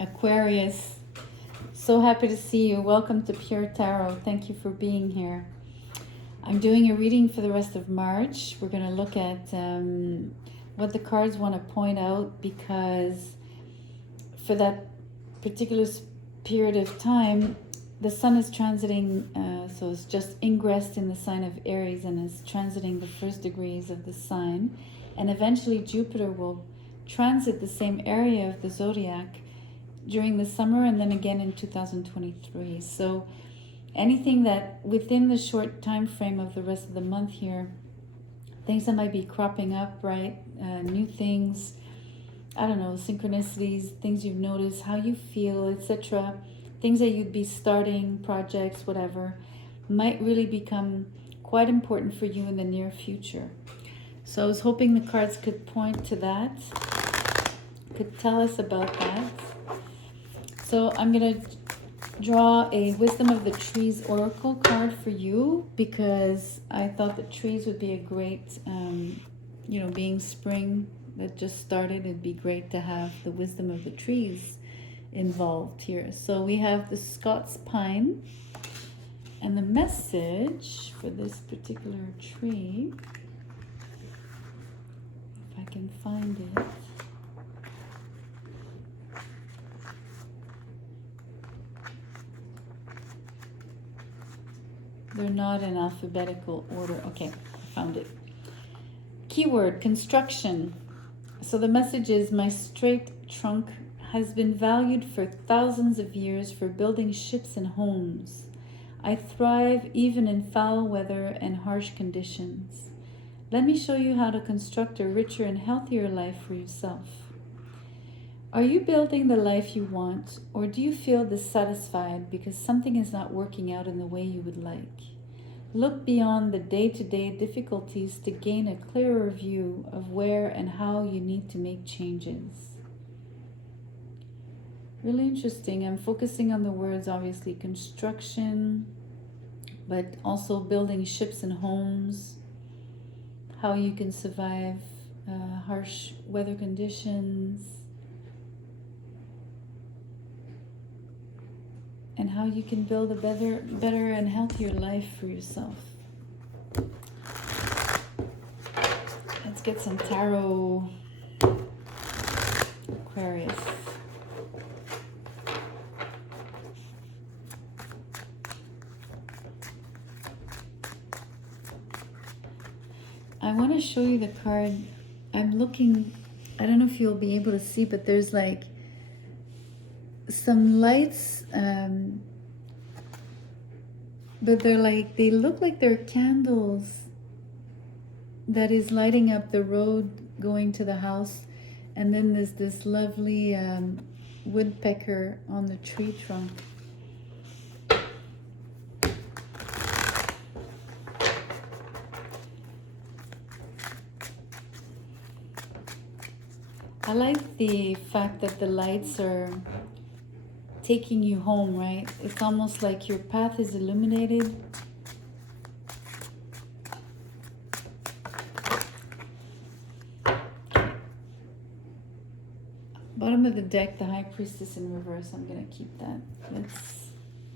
Aquarius, so happy to see you. Welcome to Pure Tarot. Thank you for being here. I'm doing a reading for the rest of March. We're going to look at what the cards want to point out, because for that particular period of time, the sun is transiting, so it's just ingressed in the sign of Aries and is transiting the first degrees of the sign. And eventually Jupiter will transit the same area of the zodiac during the summer and then again in 2023. So anything that within the short time frame of the rest of the month here, things that might be cropping up, right? New things, I don't know, synchronicities, things you've noticed, how you feel, etc. Things that you'd be starting, projects, whatever, might really become quite important for you in the near future. So I was hoping the cards could point to that, could tell us about that. So I'm going to draw a Wisdom of the Trees Oracle card for you, because I thought the trees would be a great, being spring that just started, it'd be great to have the wisdom of the trees involved here. So we have the Scots pine, and the message for this particular tree, if I can find it. They're not in alphabetical order. Okay, I found it. Keyword, construction. So the message is, my straight trunk has been valued for thousands of years for building ships and homes. I thrive even in foul weather and harsh conditions. Let me show you how to construct a richer and healthier life for yourself. Are you building the life you want, or do you feel dissatisfied because something is not working out in the way you would like? Look beyond the day-to-day difficulties to gain a clearer view of where and how you need to make changes. Really interesting. I'm focusing on the words, obviously, construction, but also building ships and homes, how you can survive harsh weather conditions, and how you can build a better and healthier life for yourself. Let's get some tarot. Aquarius. I want to show you the card. I'm looking, I don't know if you'll be able to see, but there's like some lights, but they look like they're candles that is lighting up the road going to the house. And then there's this lovely woodpecker on the tree trunk. I like the fact that the lights are taking you home, right? It's almost like your path is illuminated. Bottom of the deck, the High Priestess in reverse. I'm going to keep that.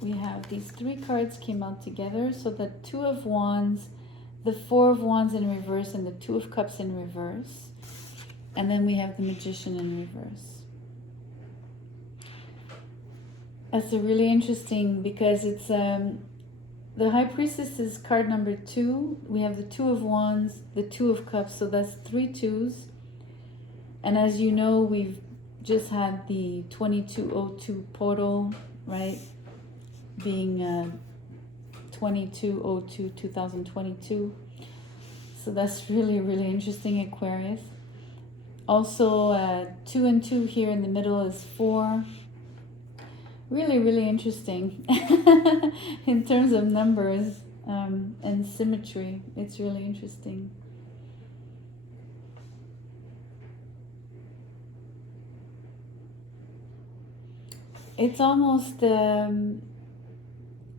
We have these three cards came out together. So the Two of Wands, the Four of Wands in reverse, and the Two of Cups in reverse. And then we have the Magician in reverse. That's a really interesting, because it's the High Priestess is card number 2. We have the Two of Wands, the Two of Cups, so that's 3 twos. And as you know, we've just had the 2202 portal, right? Being 2202 2022. So that's really, really interesting, Aquarius. Also, 2 and 2 here in the middle is 4. Really, really interesting in terms of numbers and symmetry. It's really interesting. It's almost,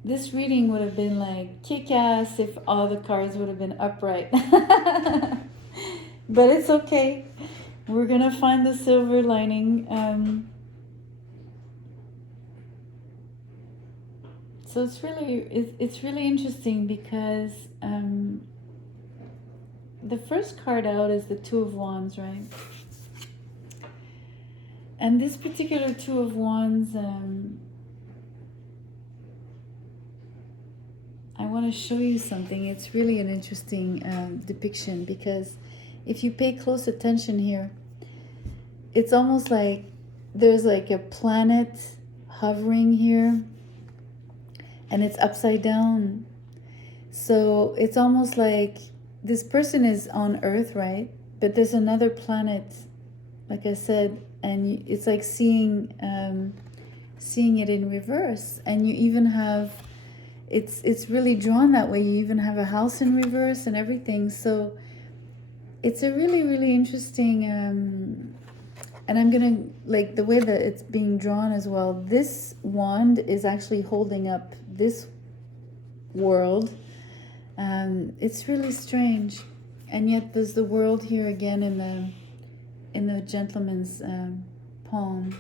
this reading would have been like kick-ass if all the cards would have been upright. But it's okay. We're gonna find the silver lining. So it's really interesting because the first card out is the Two of Wands, right? And this particular Two of Wands, I want to show you something. It's really an interesting depiction, because if you pay close attention here, it's almost like there's like a planet hovering here, and it's upside down. So it's almost like this person is on Earth, right? But there's another planet, like I said, and it's like seeing it in reverse. And you even have, it's really drawn that way. You even have a house in reverse and everything. So it's a really, really interesting, and I'm gonna, like the way that it's being drawn as well. This wand is actually holding up this world. It's really strange, and yet there's the world here again in the gentleman's palm.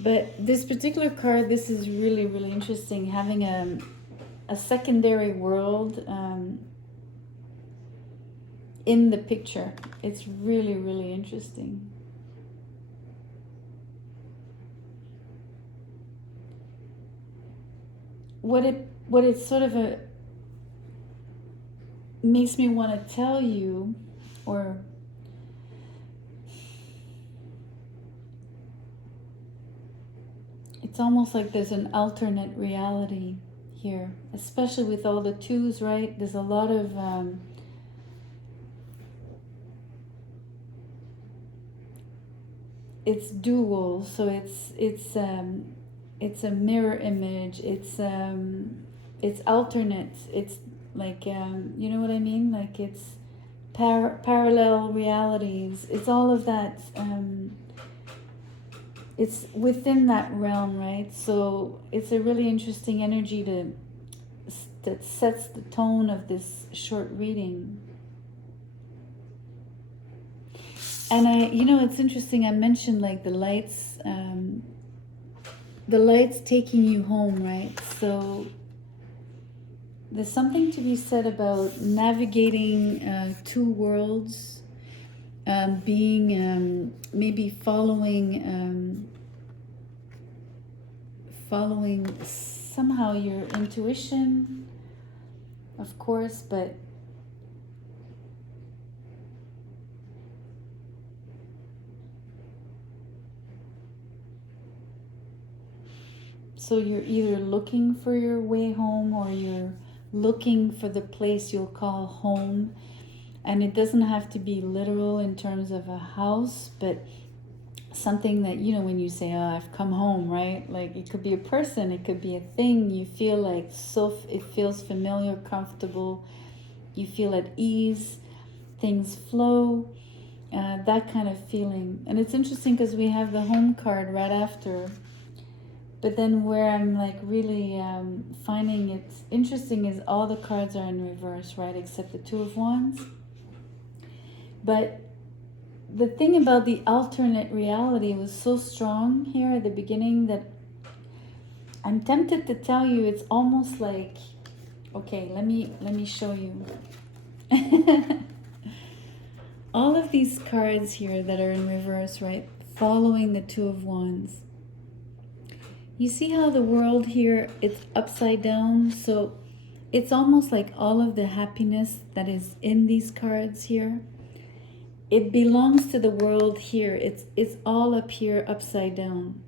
But this particular card, this is really, really interesting, having a secondary world in the picture. It's really, really interesting. What it sort of makes me want to tell you, or it's almost like there's an alternate reality here, especially with all the twos, right? There's a lot of it's dual, so it's a mirror image. It's alternate. It's like you know what I mean? Like it's parallel realities. It's all of that. It's within that realm, right? So it's a really interesting energy that sets the tone of this short reading. And it's interesting. I mentioned like the lights taking you home, right? So there's something to be said about navigating two worlds, being maybe following somehow your intuition, of course, but so you're either looking for your way home, or you're looking for the place you'll call home. And it doesn't have to be literal in terms of a house, but something that, when you say, oh, I've come home, right? Like it could be a person, it could be a thing. You feel like it feels familiar, comfortable. You feel at ease, things flow, that kind of feeling. And it's interesting because we have the home card right after. But then where I'm like really finding it interesting is all the cards are in reverse, right? Except the Two of Wands. But the thing about the alternate reality was so strong here at the beginning that I'm tempted to tell you it's almost like, okay, let me show you. All of these cards here that are in reverse, right? Following the Two of Wands. You see how the world here, it's upside down? So it's almost like all of the happiness that is in these cards here, it belongs to the world here. It's all up here, upside down.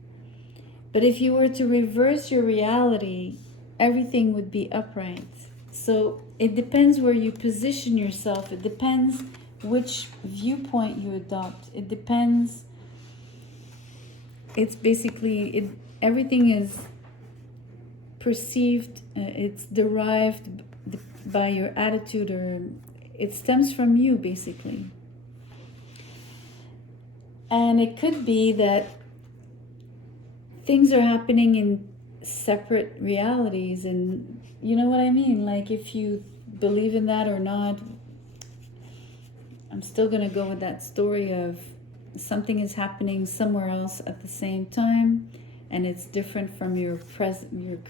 But if you were to reverse your reality, everything would be upright. So it depends where you position yourself. It depends which viewpoint you adopt. It depends. It's basically, everything is perceived, it's derived by your attitude, or it stems from you, basically. And it could be that things are happening in separate realities, and you know what I mean? Like if you believe in that or not, I'm still going to go with that story of something is happening somewhere else at the same time, and it's different from your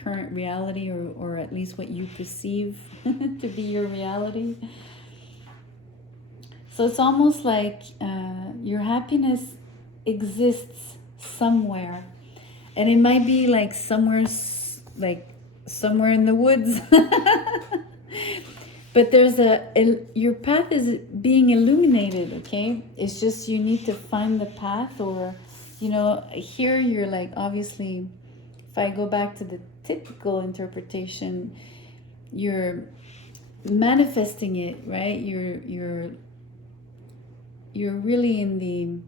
current reality, or at least what you perceive to be your reality. So it's almost like your happiness exists somewhere, and it might be like somewhere in the woods. But there's your path is being illuminated, okay? It's just you need to find the path, or, here you're like, obviously, if I go back to the typical interpretation, you're manifesting it, right? You're really in the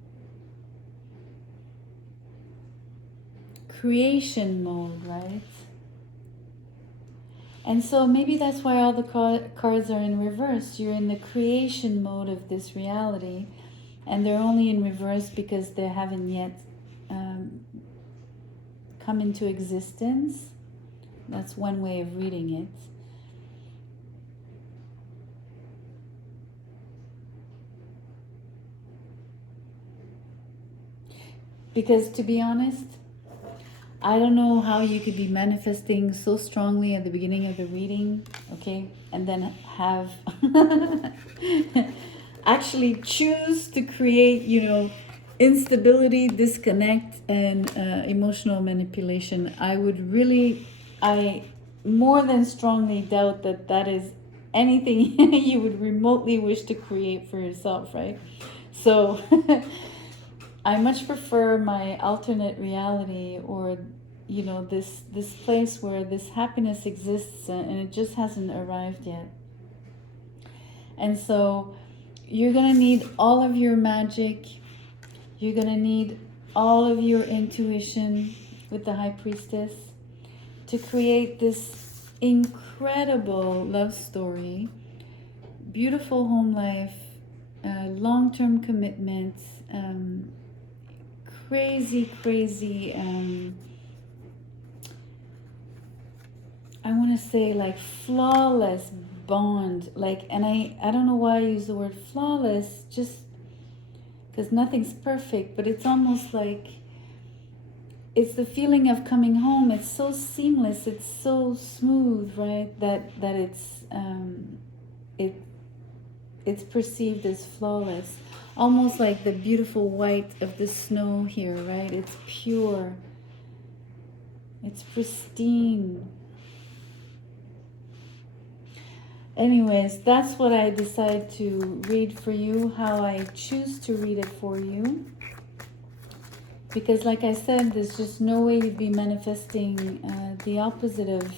creation mode, right? And so maybe that's why all the cards are in reverse. You're in the creation mode of this reality, and they're only in reverse because they haven't yet come into existence. That's one way of reading it. Because to be honest, I don't know how you could be manifesting so strongly at the beginning of the reading, okay, and then have actually choose to create, instability, disconnect, and emotional manipulation. I more than strongly doubt that is anything you would remotely wish to create for yourself, right? So I much prefer my alternate reality, or this place where this happiness exists, and it just hasn't arrived yet. And so you're gonna need all of your magic. You're gonna need all of your intuition with the High Priestess to create this incredible love story, beautiful home life, long-term commitments, crazy I want to say like flawless bond, and I don't know why I use the word flawless, just because nothing's perfect, but it's almost like it's the feeling of coming home. It's so seamless, it's so smooth, right, that it's perceived as flawless, almost like the beautiful white of the snow here, right? It's pure, it's pristine. Anyways, that's what I decide to read for you, how I choose to read it for you. Because like I said, there's just no way you'd be manifesting the opposite of...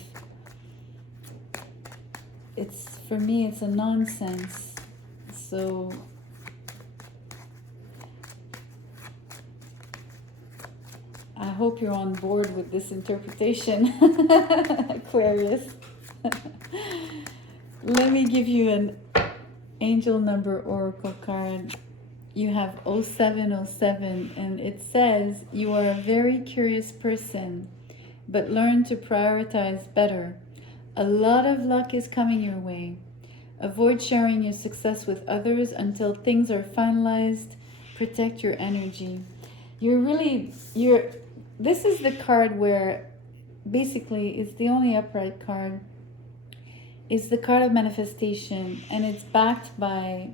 For me, it's a nonsense. So... I hope you're on board with this interpretation, Aquarius. Let me give you an angel number oracle card. You have 0707, and it says, you are a very curious person, but learn to prioritize better. A lot of luck is coming your way. Avoid sharing your success with others until things are finalized. Protect your energy. This is the card where basically it's the only upright card. It's the card of manifestation, and it's backed by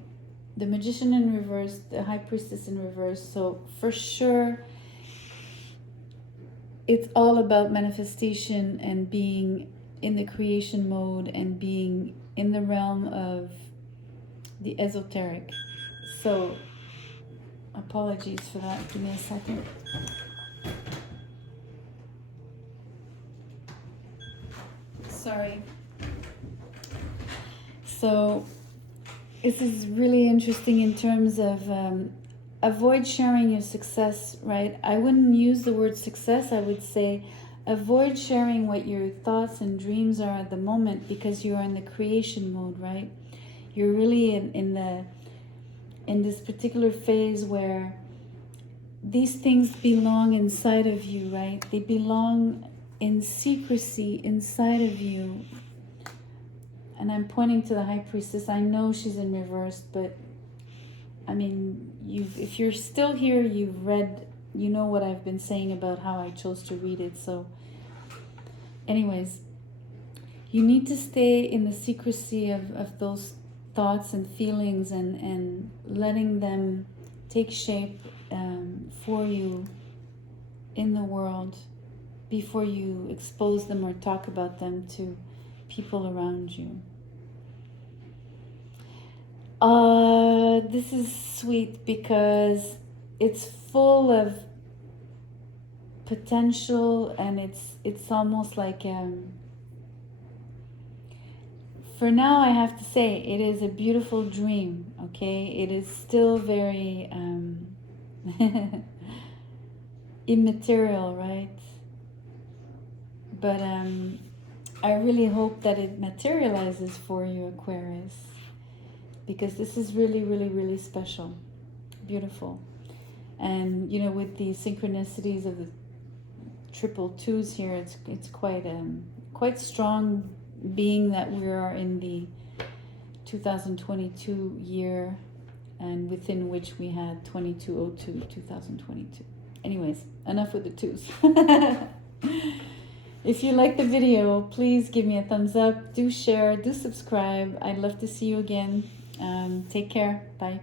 the Magician in reverse, the High Priestess in reverse. So for sure, it's all about manifestation and being in the creation mode and being in the realm of the esoteric. So apologies for that. Give me a second. Sorry. So this is really interesting in terms of avoid sharing your success, right? I wouldn't use the word success. I would say avoid sharing what your thoughts and dreams are at the moment, because you are in the creation mode, right? You're really in this particular phase where these things belong inside of you, right? They belong in secrecy inside of you. And I'm pointing to the High Priestess. I know she's in reverse, but I mean, if you're still here, you've read you know what I've been saying about how I chose to read it. So anyways, you need to stay in the secrecy of those thoughts and feelings, and letting them take shape for you in the world before you expose them or talk about them to people around you. This is sweet because it's full of potential, and it's almost like for now I have to say it is a beautiful dream. Okay, it is still very immaterial, right? But I really hope that it materializes for you, Aquarius, because this is really, really, really special, beautiful. And you know, with the synchronicities of the triple twos here, it's quite strong, being that we are in the 2022 year, and within which we had 2202 2022. Anyways, enough with the twos. If you like the video, please give me a thumbs up, do share, do subscribe. I'd love to see you again. Take care. Bye.